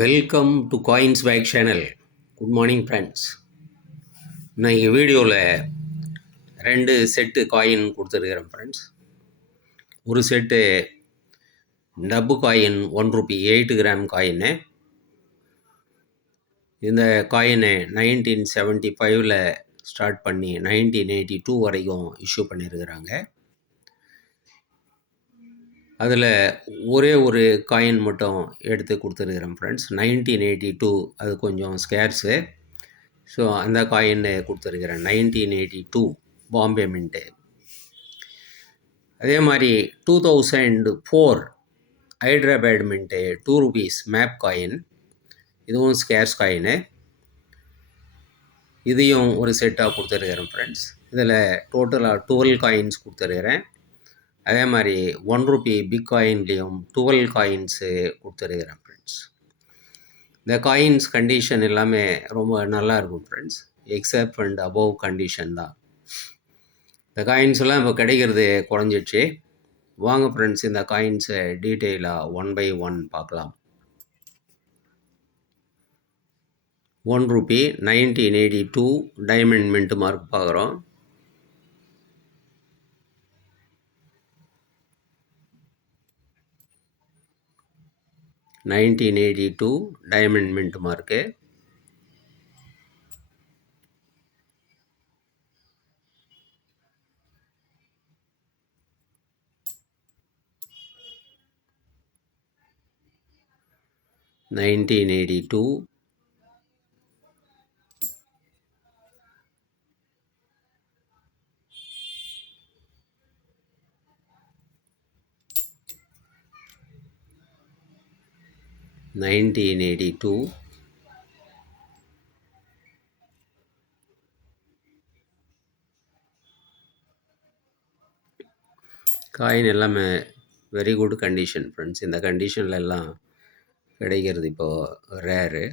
Welcome to coins pack channel. Good morning friends. நான் இங்கே வீடியோவில் 2 செட்டு காயின் கொடுத்துருக்கிறேன் ஃப்ரெண்ட்ஸ். ஒரு செட்டு டப்பு காயின் 1 ரூபி 8 கிராம் காயின்னு. இந்த காயினை 1975 ஸ்டார்ட் பண்ணி 1982 வரைக்கும் இஷ்யூ பண்ணியிருக்கிறாங்க. அதில் ஒரே ஒரு காயின் மட்டும் எடுத்து கொடுத்துருக்குறேன் ஃப்ரெண்ட்ஸ். 1982 அது கொஞ்சம் ஸ்கேர்ஸு. ஸோ அந்த காயின் கொடுத்துருக்குறேன். 1982 பாம்பே மின்ட்டு. அதே மாதிரி 2004 Hyderabad mint 2 rupees map coin. இதுவும் ஸ்கேர்ஸ் காயினு. இதையும் ஒரு செட்டாக கொடுத்துருக்குறேன் ஃப்ரெண்ட்ஸ். இதில் டோட்டலாக 12 காயின்ஸ் கொடுத்துருக்குறேன். அதே மாதிரி 1 ரூபி பிக் காயின்லேயும் 12 காயின்ஸு கொடுத்துருக்குறேன் ஃப்ரெண்ட்ஸ். இந்த காயின்ஸ் கண்டிஷன் எல்லாமே ரொம்ப நல்லா இருக்கும் friends. Accept and above condition தான். இந்த காயின்ஸ்லாம் இப்போ கிடைக்கிறது குறைஞ்சிடுச்சு. வாங்க ஃப்ரெண்ட்ஸ், இந்த காயின்ஸை டீட்டெயிலாக 1 பை 1 பார்க்கலாம். 1 ரூபி 1982 டைமண்ட் மின்ட் மார்க் பார்க்குறோம். $1982 டைமண்ட் மின்ட் மார்க்கு. $1982 1982 காயின் எல்லாமே வெரி குட் கண்டிஷன் ஃப்ரெண்ட்ஸ். இந்த கண்டிஷனில் எல்லாம் கிடைக்கிறது இப்போது ரேரு.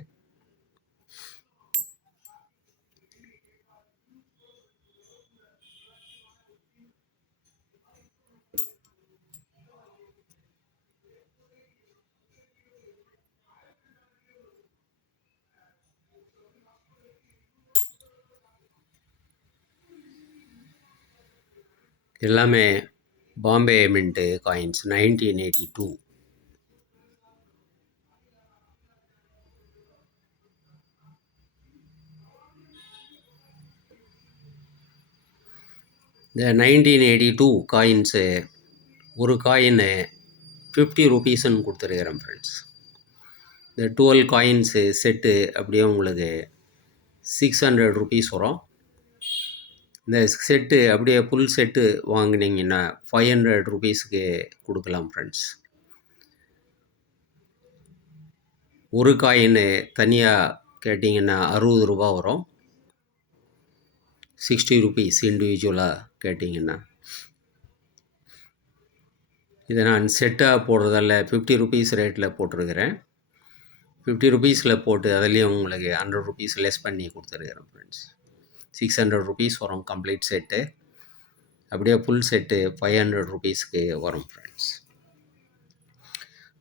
எல்லாமே பாம்பே மின்ட்டு காயின்ஸ் 1982. இந்த 1982 காயின்ஸு ஒரு காயின்னு 50 ரூபீஸ்ன்னு கொடுத்துருக்குறேன் ஃப்ரெண்ட்ஸ். இந்த 12 காயின்ஸு செட்டு அப்படியே உங்களுக்கு 600 ரூபீஸ் வரும். இந்த செட்டு அப்படியே ஃபுல் செட்டு வாங்கினீங்கன்னா 500 ரூபீஸுக்கு கொடுக்கலாம் ஃப்ரெண்ட்ஸ். ஒரு காயின் தனியாக கேட்டிங்கன்னா 60 ரூபா வரும். 60 ரூபீஸ் இண்டிவிஜுவலாக கேட்டிங்கன்னா. இதை நான் செட்டாக போடுறதால 50 ரூபீஸ் ரேட்டில் போட்டிருக்கிறேன். 50 ரூபீஸில் போட்டு அதுலேயும் உங்களுக்கு 100 ரூபீஸ் லெஸ் பண்ணி கொடுத்துருக்குறேன் ஃப்ரெண்ட்ஸ். 600 ரூபீஸ் வரும் கம்ப்ளீட் செட்டு. அப்படியே ஃபுல் செட்டு 500 ரூபீஸ்க்கு வரும் ஃப்ரெண்ட்ஸ்.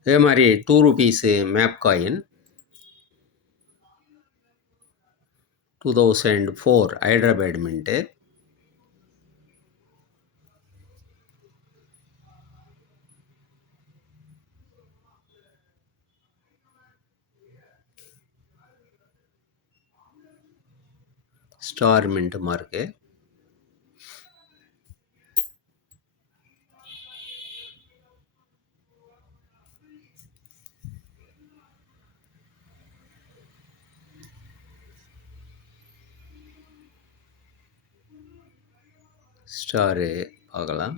அதே மாதிரி 2 rupees map coin 2004 Hyderabad mint. Star mint mark. Star பார்க்கலாம்.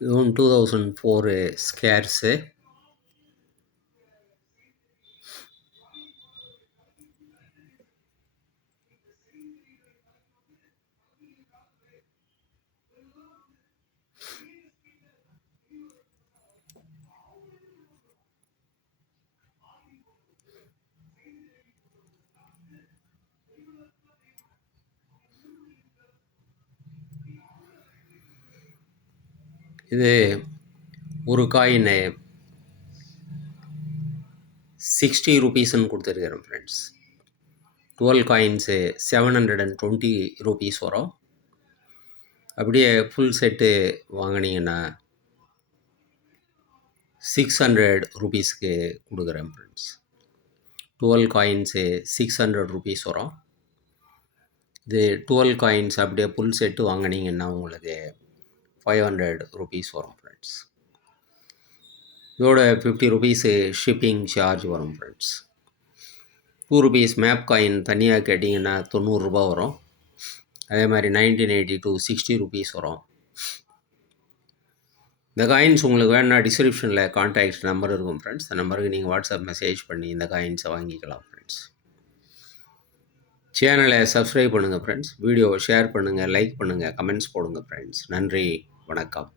இதுவும் 2004 ஸ்கேர்ஸு. இது ஒரு காயினு 60 ருபீஸ்ன்னு கொடுத்துருக்குறேன் ஃப்ரெண்ட்ஸ். 12 காயின்ஸு 720 ருபீஸ் வரும். அப்படியே ஃபுல் செட்டு வாங்கினீங்கன்னா 600 ருபீஸ்க்கு கொடுக்குறேன் ஃப்ரெண்ட்ஸ். 12 காயின்ஸு 600 ருபீஸ் வரும். இது 12 காயின்ஸ் அப்படியே ஃபுல் செட்டு வாங்கினீங்கன்னா உங்களுக்கு 500 ருபீஸ் வரும் ஃப்ரெண்ட்ஸ். இதோட 50 ருபீஸு ஷிப்பிங் சார்ஜ் வரும் ஃப்ரெண்ட்ஸ். 2 ருபீஸ் மேப் காயின் தனியாக கேட்டிங்கன்னா 90 ரூபா வரும். அதே மாதிரி 1982 60 ருபீஸ் வரும். இந்த காயின்ஸ் உங்களுக்கு வேணுன்னா டிஸ்கிரிப்ஷனில் கான்டாக்ட் நம்பர் இருக்கும் ஃப்ரெண்ட்ஸ். அந்த நம்பருக்கு நீங்கள் வாட்ஸ்அப் மெசேஜ் பண்ணி இந்த காயின்ஸை வாங்கிக்கலாம் ஃப்ரெண்ட்ஸ். சேனலை சப்ஸ்கிரைப் பண்ணுங்கள் ஃப்ரெண்ட்ஸ். வீடியோவை ஷேர் பண்ணுங்கள், லைக் பண்ணுங்கள், கமெண்ட்ஸ் போடுங்க ஃப்ரெண்ட்ஸ். நன்றி, வணக்கம்.